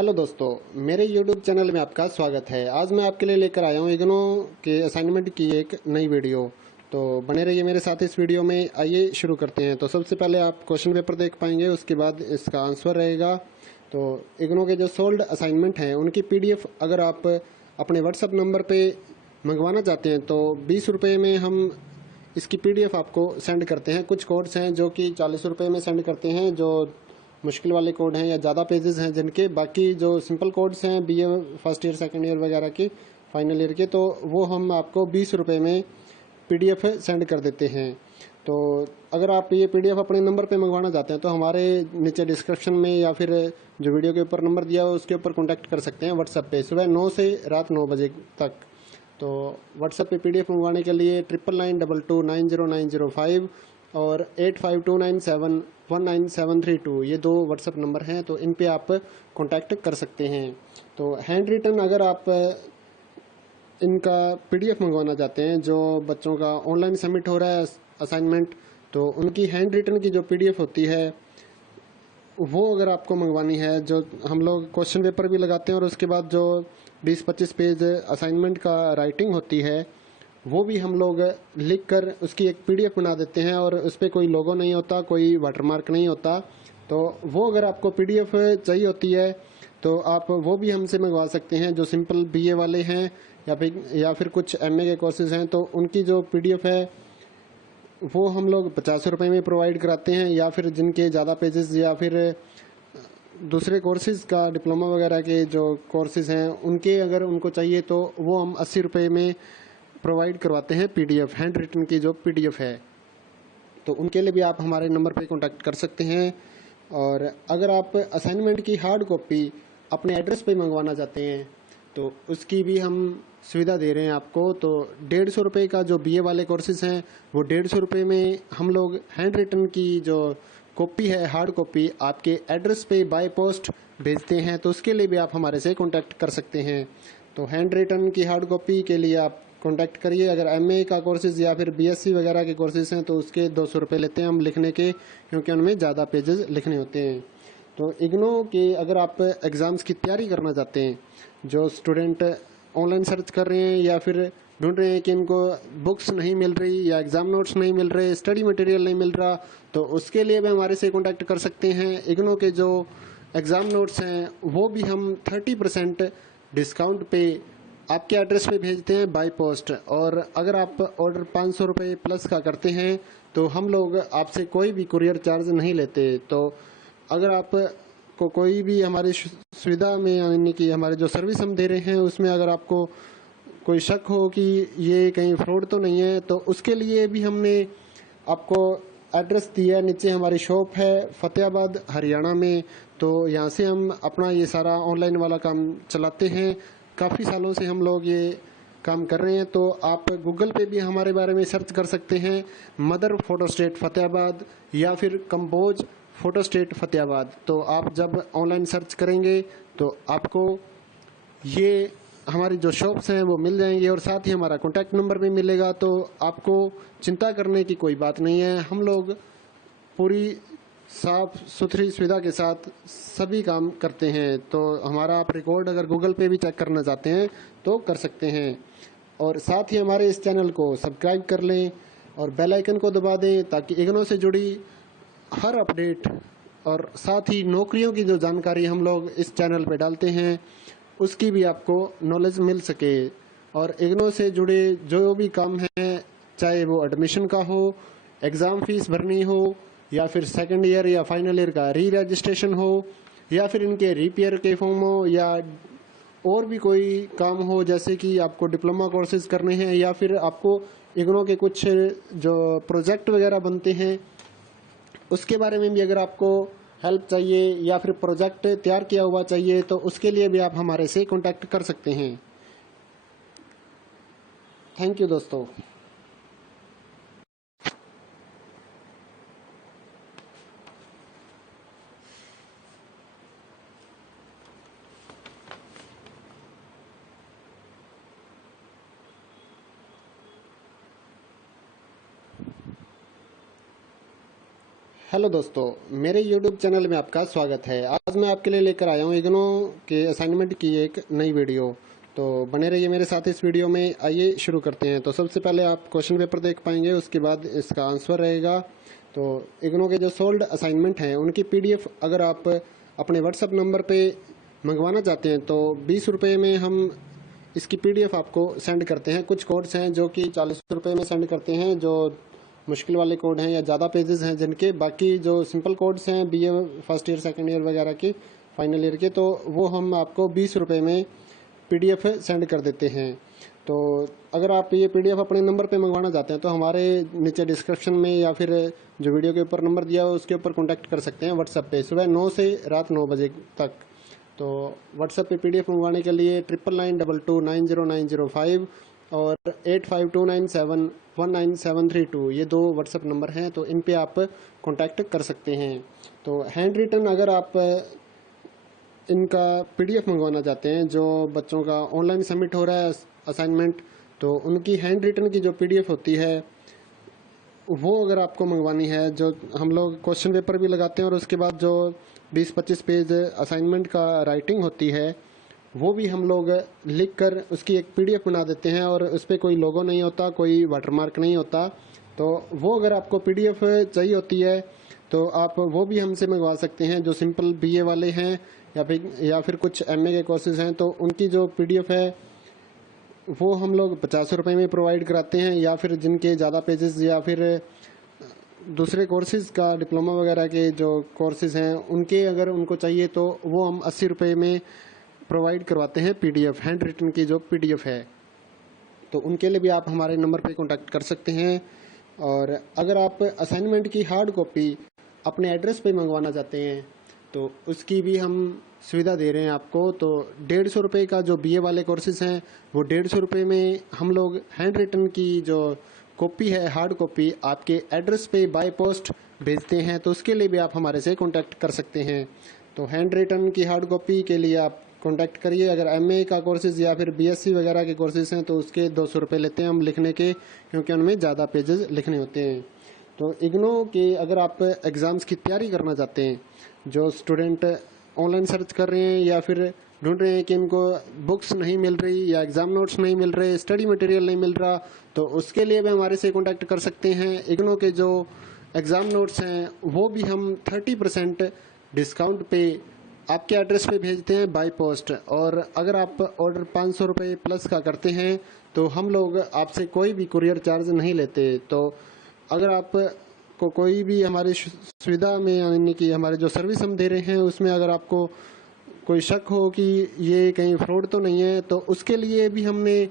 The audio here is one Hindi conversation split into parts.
हेलो दोस्तों, मेरे YouTube चैनल में आपका स्वागत है। आज मैं आपके लिए लेकर आया हूँ इग्नो के असाइनमेंट की एक नई वीडियो। तो बने रहिए मेरे साथ इस वीडियो में। आइए शुरू करते हैं। तो सबसे पहले आप क्वेश्चन पेपर देख पाएंगे, उसके बाद इसका आंसर रहेगा। तो इग्नो के जो सोल्ड असाइनमेंट हैं उनकी PDF अगर आप अपने व्हाट्सअप नंबर पर मंगवाना चाहते हैं तो 20 रुपये में हम इसकी PDF आपको सेंड करते हैं। कुछ कोड्स हैं जो कि 40 रुपये में सेंड करते हैं, जो मुश्किल वाले कोड हैं या ज़्यादा पेजेस हैं जिनके। बाकी जो सिंपल कोड्स हैं BA first year second year वगैरह के, फाइनल ईयर के, तो वो हम आपको 20 रुपये में PDF सेंड कर देते हैं। तो अगर आप ये PDF अपने नंबर पे मंगवाना चाहते हैं तो हमारे नीचे डिस्क्रिप्शन में या फिर जो वीडियो के ऊपर नंबर दिया हो उसके ऊपर कॉन्टैक्ट कर सकते हैं व्हाट्सएप पे, सुबह 9 से रात 9 बजे तक। तो व्हाट्सएप पे PDF मंगवाने के लिए 9992290905 और 8529719732 ये दो व्हाट्सएप नंबर हैं। तो इन पे आप कांटेक्ट कर सकते हैं। तो हैंड रिटन अगर आप इनका PDF मंगवाना चाहते हैं, जो बच्चों का ऑनलाइन सबमिट हो रहा है असाइनमेंट, तो उनकी हैंड रिटन की जो PDF होती है वो अगर आपको मंगवानी है, जो हम लोग क्वेश्चन पेपर भी लगाते हैं और उसके बाद जो 20-25 पेज असाइनमेंट का राइटिंग होती है वो भी हम लोग लिख कर उसकी एक PDF बना देते हैं और उस पर कोई लोगो नहीं होता, कोई वाटरमार्क नहीं होता। तो वो अगर आपको PDF चाहिए होती है तो आप वो भी हमसे मंगवा सकते हैं। जो सिंपल BA वाले हैं या फिर कुछ MA के कोर्सेज हैं तो उनकी जो PDF है वो हम लोग 50 रुपये में प्रोवाइड कराते हैं। या फिर जिनके ज़्यादा पेजेस या फिर दूसरे कोर्सेज का डिप्लोमा वगैरह के जो कोर्सेज हैं उनके अगर उनको चाहिए तो वो हम 80 रुपये में प्रोवाइड करवाते हैं PDF, हैंड रिटन की जो PDF है। तो उनके लिए भी आप हमारे नंबर पे कांटेक्ट कर सकते हैं। और अगर आप असाइनमेंट की हार्ड कॉपी अपने एड्रेस पे मंगवाना चाहते हैं तो उसकी भी हम सुविधा दे रहे हैं आपको। तो 150 रुपये का जो BA वाले कोर्सेज हैं वो 150 रुपये में हम लोग हैंड रिटन की जो कॉपी है, हार्ड कॉपी, आपके एड्रेस पे बाय पोस्ट भेजते हैं। तो उसके लिए भी आप हमारे से कांटेक्ट कर सकते हैं। तो हैंड रिटन की हार्ड कॉपी के लिए आप कांटेक्ट करिए। अगर MA का कोर्सेज या फिर BSc वगैरह के कोर्सेज हैं तो उसके 200 रुपये लेते हैं हम लिखने के, क्योंकि उनमें ज़्यादा पेजेस लिखने होते हैं। तो इग्नो के अगर आप एग्ज़ाम्स की तैयारी करना चाहते हैं, जो स्टूडेंट ऑनलाइन सर्च कर रहे हैं या फिर ढूंढ रहे हैं कि इनको बुक्स नहीं मिल रही या एग्ज़ाम नोट्स नहीं मिल रहे, स्टडी मटेरियल नहीं मिल रहा, तो उसके लिए भी हमारे से कांटेक्ट कर सकते हैं। इग्नो के जो एग्ज़ाम नोट्स हैं वो भी हम 30% डिस्काउंट पे आपके एड्रेस पे भेजते हैं बाय पोस्ट। और अगर आप ऑर्डर 500 रुपये प्लस का करते हैं तो हम लोग आपसे कोई भी कुरियर चार्ज नहीं लेते। तो अगर आप को कोई भी हमारी सुविधा में, यानी कि हमारे जो सर्विस हम दे रहे हैं उसमें अगर आपको कोई शक हो कि ये कहीं फ्रॉड तो नहीं है, तो उसके लिए भी हमने आपको एड्रेस दिया है। नीचे हमारी शॉप है फतेहाबाद हरियाणा में। तो यहाँ से हम अपना ये सारा ऑनलाइन वाला काम चलाते हैं। काफ़ी सालों से हम लोग ये काम कर रहे हैं। तो आप गूगल पे भी हमारे बारे में सर्च कर सकते हैं, मदर फोटोस्टेट फतेहाबाद या फिर कंपोज फोटोस्टेट फतेहाबाद। तो आप जब ऑनलाइन सर्च करेंगे तो आपको ये हमारी जो शॉप्स हैं वो मिल जाएंगे और साथ ही हमारा कॉन्टैक्ट नंबर भी मिलेगा। तो आपको चिंता करने की कोई बात नहीं है। हम लोग पूरी साफ सुथरी सुविधा के साथ सभी काम करते हैं। तो हमारा आप रिकॉर्ड अगर गूगल पे भी चेक करना चाहते हैं तो कर सकते हैं। और साथ ही हमारे इस चैनल को सब्सक्राइब कर लें और बेल आइकन को दबा दें ताकि इग्नो से जुड़ी हर अपडेट और साथ ही नौकरियों की जो जानकारी हम लोग इस चैनल पे डालते हैं उसकी भी आपको नॉलेज मिल सके। और इग्नो से जुड़े जो भी काम हैं, चाहे वो एडमिशन का हो, एग्ज़ाम फीस भरनी हो, या फिर सेकंड ईयर या फाइनल ईयर का रजिस्ट्रेशन हो, या फिर इनके रिपेयर के फॉर्म हो, या और भी कोई काम हो, जैसे कि आपको डिप्लोमा कोर्सेज करने हैं या फिर आपको इग्नो के कुछ जो प्रोजेक्ट वगैरह बनते हैं उसके बारे में भी अगर आपको हेल्प चाहिए या फिर प्रोजेक्ट तैयार किया हुआ चाहिए तो उसके लिए भी आप हमारे से कांटेक्ट कर सकते हैं। थैंक यू दोस्तों। हेलो दोस्तों, मेरे YouTube चैनल में आपका स्वागत है। आज मैं आपके लिए लेकर आया हूँ इग्नो के असाइनमेंट की एक नई वीडियो। तो बने रहिए मेरे साथ इस वीडियो में। आइए शुरू करते हैं। तो सबसे पहले आप क्वेश्चन पेपर देख पाएंगे, उसके बाद इसका आंसर रहेगा। तो इग्नो के जो सोल्ड असाइनमेंट हैं उनकी PDF अगर आप अपने व्हाट्सएप नंबर पर मंगवाना चाहते हैं तो 20 रुपये में हम इसकी PDF आपको सेंड करते हैं। कुछ कोड्स हैं जो कि 40 रुपये में सेंड करते हैं, जो मुश्किल वाले कोड हैं या ज़्यादा पेजेस हैं जिनके। बाकी जो सिंपल कोड्स हैं BA first year second year वगैरह के, फाइनल ईयर के, तो वो हम आपको 20 रुपये में PDF सेंड कर देते हैं। तो अगर आप ये PDF अपने नंबर पे मंगवाना चाहते हैं तो हमारे नीचे डिस्क्रिप्शन में या फिर जो वीडियो के ऊपर नंबर दिया हो उसके ऊपर कॉन्टैक्ट कर सकते हैं व्हाट्सएप पे, सुबह 9 से रात 9 बजे तक। तो व्हाट्सएप पे PDF मंगवाने के लिए 9992290905 और 8529719732 ये दो व्हाट्सएप नंबर हैं। तो इन पे आप कांटेक्ट कर सकते हैं। तो हैंड रिटन अगर आप इनका PDF मंगवाना चाहते हैं, जो बच्चों का ऑनलाइन सबमिट हो रहा है असाइनमेंट, तो उनकी हैंड रिटन की जो PDF होती है वो अगर आपको मंगवानी है, जो हम लोग क्वेश्चन पेपर भी लगाते हैं और उसके बाद जो 20-25 पेज असाइनमेंट का राइटिंग होती है वो भी हम लोग लिख कर उसकी एक PDF बना देते हैं और उस पर कोई लोगो नहीं होता, कोई वाटरमार्क नहीं होता। तो वो अगर आपको PDF चाहिए होती है तो आप वो भी हमसे मंगवा सकते हैं। जो सिंपल BA वाले हैं या फिर कुछ MA के कोर्सेज हैं तो उनकी जो PDF है वो हम लोग 50 रुपये में प्रोवाइड कराते हैं। या फिर जिनके ज़्यादा पेजेस या फिर दूसरे कोर्सेज़ का डिप्लोमा वगैरह के जो कोर्सेज़ हैं उनके अगर उनको चाहिए तो वो हम 80 रुपये में प्रोवाइड करवाते हैं PDF, हैंड रिटन की जो PDF है। तो उनके लिए भी आप हमारे नंबर पे कांटेक्ट कर सकते हैं। और अगर आप असाइनमेंट की हार्ड कॉपी अपने एड्रेस पे मंगवाना चाहते हैं तो उसकी भी हम सुविधा दे रहे हैं आपको। तो 150 रुपये का जो BA वाले कोर्सेज हैं वो 150 रुपये में हम लोग हैंड रिटन की जो कॉपी है, हार्ड कॉपी, आपके एड्रेस पे बाय पोस्ट भेजते हैं। तो उसके लिए भी आप हमारे से कांटेक्ट कर सकते हैं। तो हैंड रिटन की हार्ड कॉपी के लिए आप कांटेक्ट करिए। अगर MA का कोर्सेज या फिर BSc वगैरह के कोर्सेज हैं तो उसके 200 रुपये लेते हैं हम लिखने के, क्योंकि उनमें ज़्यादा पेजेस लिखने होते हैं। तो इग्नो के अगर आप एग्ज़ाम्स की तैयारी करना चाहते हैं, जो स्टूडेंट ऑनलाइन सर्च कर रहे हैं या फिर ढूंढ रहे हैं कि इनको बुक्स नहीं मिल रही या एग्ज़ाम नोट्स नहीं मिल रहे, स्टडी मटेरियल नहीं मिल रहा, तो उसके लिए भी हमारे से कांटेक्ट कर सकते हैं। इग्नो के जो एग्ज़ाम नोट्स हैं वो भी हम 30% डिस्काउंट पे आपके एड्रेस पे भेजते हैं बाय पोस्ट। और अगर आप ऑर्डर 500 रुपये प्लस का करते हैं तो हम लोग आपसे कोई भी कुरियर चार्ज नहीं लेते। तो अगर आप को कोई भी हमारी सुविधा में, यानी कि हमारे जो सर्विस हम दे रहे हैं उसमें अगर आपको कोई शक हो कि ये कहीं फ्रॉड तो नहीं है, तो उसके लिए भी हमने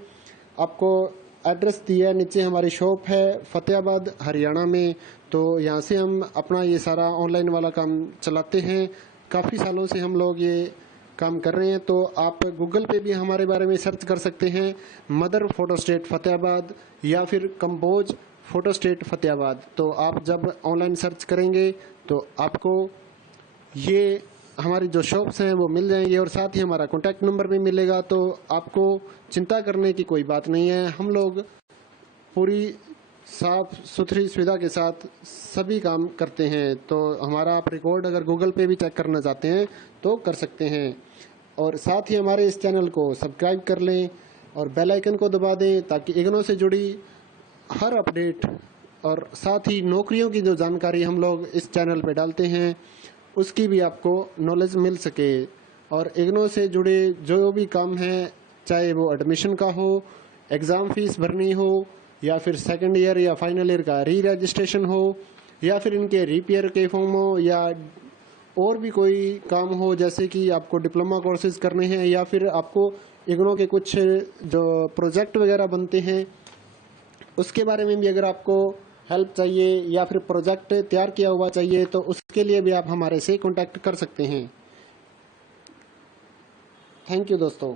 आपको एड्रेस दिया है। नीचे हमारी शॉप है फतेहाबाद हरियाणा में। तो यहाँ से हम अपना ये सारा ऑनलाइन वाला काम चलाते हैं। काफ़ी सालों से हम लोग ये काम कर रहे हैं। तो आप गूगल पे भी हमारे बारे में सर्च कर सकते हैं, मदर फोटो स्टेट फतेहाबाद या फिर कंपोज फोटो स्टेट फतेहाबाद। तो आप जब ऑनलाइन सर्च करेंगे तो आपको ये हमारी जो शॉप्स हैं वो मिल जाएंगे और साथ ही हमारा कॉन्टैक्ट नंबर भी मिलेगा। तो आपको चिंता करने की कोई बात नहीं है। हम लोग पूरी साफ सुथरी सुविधा के साथ सभी काम करते हैं। तो हमारा आप रिकॉर्ड अगर गूगल पे भी चेक करना चाहते हैं तो कर सकते हैं। और साथ ही हमारे इस चैनल को सब्सक्राइब कर लें और बेल आइकन को दबा दें ताकि इग्नो से जुड़ी हर अपडेट और साथ ही नौकरियों की जो जानकारी हम लोग इस चैनल पे डालते हैं उसकी भी आपको नॉलेज मिल सके। और इग्नो से जुड़े जो भी काम हैं, चाहे वो एडमिशन का हो, एग्ज़ाम फीस भरनी हो, या फिर सेकंड ईयर या फाइनल ईयर का री रजिस्ट्रेशन हो, या फिर इनके रिपेयर के फॉर्म हो, या और भी कोई काम हो, जैसे कि आपको डिप्लोमा कोर्सेज करने हैं या फिर आपको इग्नो के कुछ जो प्रोजेक्ट वगैरह बनते हैं उसके बारे में भी अगर आपको हेल्प चाहिए या फिर प्रोजेक्ट तैयार किया हुआ चाहिए तो उसके लिए भी आप हमारे से कांटेक्ट कर सकते हैं। थैंक यू दोस्तों।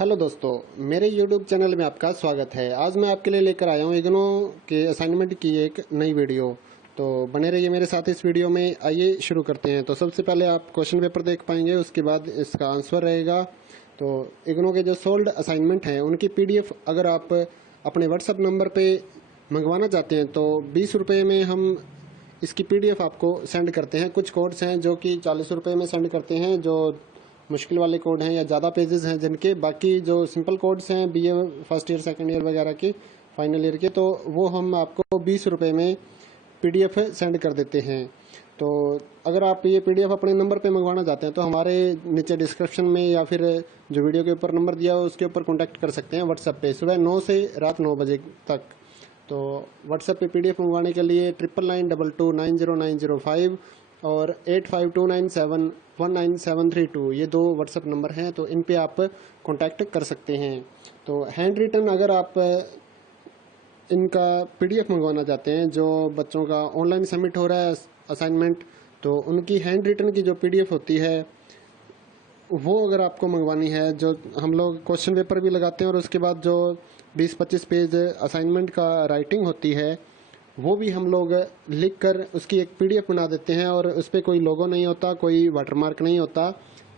हेलो दोस्तों, मेरे YouTube चैनल में आपका स्वागत है। आज मैं आपके लिए लेकर आया हूँ इग्नो के असाइनमेंट की एक नई वीडियो। तो बने रहिए मेरे साथ इस वीडियो में। आइए शुरू करते हैं। तो सबसे पहले आप क्वेश्चन पेपर देख पाएंगे, उसके बाद इसका आंसर रहेगा। तो इग्नो के जो सोल्ड असाइनमेंट हैं उनकी PDF अगर आप अपने व्हाट्सअप नंबर पर मंगवाना चाहते हैं तो 20 रुपये में हम इसकी PDF आपको सेंड करते हैं। कुछ कोड्स हैं जो कि 40 रुपये में सेंड करते हैं, जो मुश्किल वाले कोड हैं या ज़्यादा पेजेस हैं जिनके। बाकी जो सिंपल कोड्स हैं BA first year second year वगैरह के, फाइनल ईयर के, तो वो हम आपको 20 रुपये में PDF सेंड कर देते हैं। तो अगर आप ये PDF अपने नंबर पे मंगवाना चाहते हैं तो हमारे नीचे डिस्क्रिप्शन में या फिर जो वीडियो के ऊपर नंबर दिया हो उसके ऊपर कॉन्टैक्ट कर सकते हैं व्हाट्सएप पे, सुबह 9 से रात 9 बजे तक। तो व्हाट्सएप पे PDF मंगवाने के लिए 9992290905 और 8529719732 ये 2 व्हाट्सएप नंबर हैं। तो इन पे आप कांटेक्ट कर सकते हैं। तो हैंड रिटन अगर आप इनका PDF मंगवाना चाहते हैं, जो बच्चों का ऑनलाइन सबमिट हो रहा है असाइनमेंट, तो उनकी हैंड रिटन की जो PDF होती है वो अगर आपको मंगवानी है, जो हम लोग क्वेश्चन पेपर भी लगाते हैं और उसके बाद जो 20-25 पेज असाइनमेंट का राइटिंग होती है वो भी हम लोग लिख कर उसकी एक PDF बना देते हैं और उस पर कोई लोगो नहीं होता, कोई वाटरमार्क नहीं होता।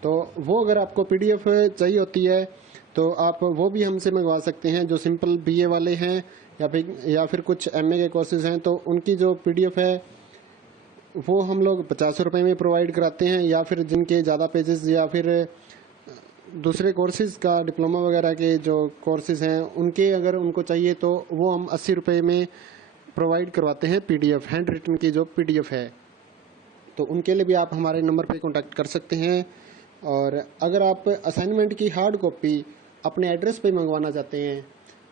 तो वो अगर आपको PDF चाहिए होती है तो आप वो भी हमसे मंगवा सकते हैं। जो सिंपल BA वाले हैं या फिर कुछ MA के कोर्सेज हैं तो उनकी जो PDF है वो हम लोग 50 रुपये में प्रोवाइड कराते हैं। या फिर जिनके ज़्यादा पेजेस या फिर दूसरे कोर्सेज़ का डिप्लोमा वगैरह के जो कोर्सेज़ हैं उनके अगर उनको चाहिए तो वो हम 80 रुपये में प्रोवाइड करवाते हैं PDF, हैंड रिटन की जो PDF है। तो उनके लिए भी आप हमारे नंबर पे कांटेक्ट कर सकते हैं। और अगर आप असाइनमेंट की हार्ड कॉपी अपने एड्रेस पे मंगवाना चाहते हैं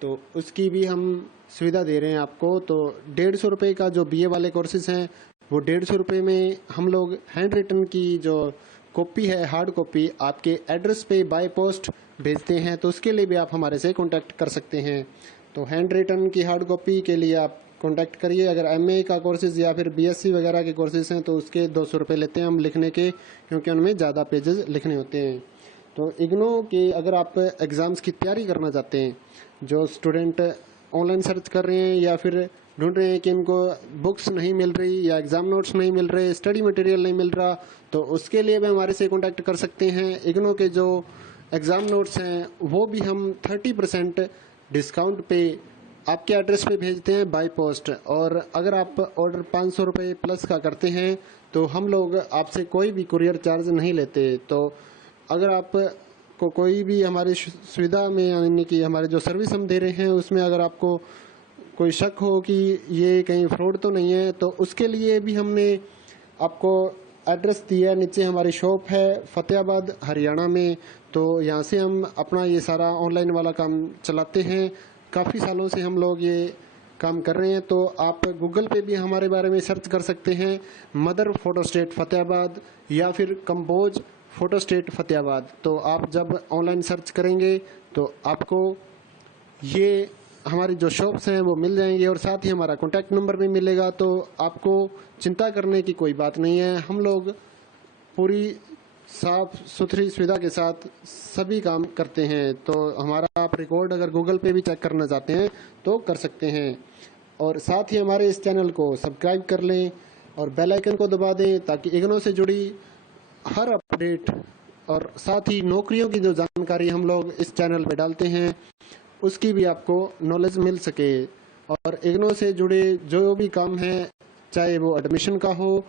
तो उसकी भी हम सुविधा दे रहे हैं आपको। तो 150 रुपये का जो BA वाले कोर्सेज हैं वो 150 रुपये में हम लोग हैंड रिटन की जो कॉपी है, हार्ड कॉपी, आपके एड्रेस पे बाय पोस्ट भेजते हैं। तो उसके लिए भी आप हमारे से कांटेक्ट कर सकते हैं। तो हैंड रिटन की हार्ड कॉपी के लिए आप कांटेक्ट करिए। अगर MA का कोर्सेज या फिर BSc वगैरह के कोर्सेज हैं तो उसके 200 रुपये लेते हैं हम लिखने के, क्योंकि उनमें ज़्यादा पेजेस लिखने होते हैं। तो इग्नो के अगर आप एग्ज़ाम्स की तैयारी करना चाहते हैं, जो स्टूडेंट ऑनलाइन सर्च कर रहे हैं या फिर ढूंढ रहे हैं कि इनको बुक्स नहीं मिल रही या एग्ज़ाम नोट्स नहीं मिल रहे, स्टडी मटेरियल नहीं मिल रहा, तो उसके लिए भी हमारे से कांटेक्ट कर सकते हैं। इग्नो के जो एग्ज़ाम नोट्स हैं वो भी हम 30% डिस्काउंट पे आपके एड्रेस पे भेजते हैं बाय पोस्ट। और अगर आप ऑर्डर 500 रुपये प्लस का करते हैं तो हम लोग आपसे कोई भी कुरियर चार्ज नहीं लेते। तो अगर आप को कोई भी हमारी सुविधा में, यानी कि हमारे जो सर्विस हम दे रहे हैं उसमें अगर आपको कोई शक हो कि ये कहीं फ्रॉड तो नहीं है, तो उसके लिए भी हमने आपको एड्रेस दिया। नीचे हमारी शॉप है फतेहाबाद हरियाणा में। तो यहाँ से हम अपना ये सारा ऑनलाइन वाला काम चलाते हैं। काफ़ी सालों से हम लोग ये काम कर रहे हैं। तो आप गूगल पे भी हमारे बारे में सर्च कर सकते हैं, मदर फोटो स्टेट फतेहाबाद या फिर कंपोज फोटो स्टेट फतेहाबाद। तो आप जब ऑनलाइन सर्च करेंगे तो आपको ये हमारी जो शॉप्स हैं वो मिल जाएंगे और साथ ही हमारा कॉन्टैक्ट नंबर भी मिलेगा। तो आपको चिंता करने की कोई बात नहीं है। हम लोग पूरी साफ सुथरी सुविधा के साथ सभी काम करते हैं। तो हमारा आप रिकॉर्ड अगर गूगल पे भी चेक करना चाहते हैं तो कर सकते हैं। और साथ ही हमारे इस चैनल को सब्सक्राइब कर लें और बेल आइकन को दबा दें ताकि इग्नो से जुड़ी हर अपडेट और साथ ही नौकरियों की जो जानकारी हम लोग इस चैनल पे डालते हैं उसकी भी आपको नॉलेज मिल सके। और इग्नो से जुड़े जो भी काम है, चाहे वो एडमिशन का हो,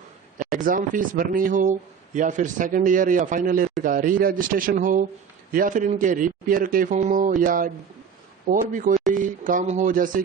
एग्ज़ाम फीस भरनी हो, या फिर सेकंड ईयर या फाइनल ईयर का री रजिस्ट्रेशन हो, या फिर इनके रिपेयर के फॉर्म हो, या और भी कोई काम हो, जैसे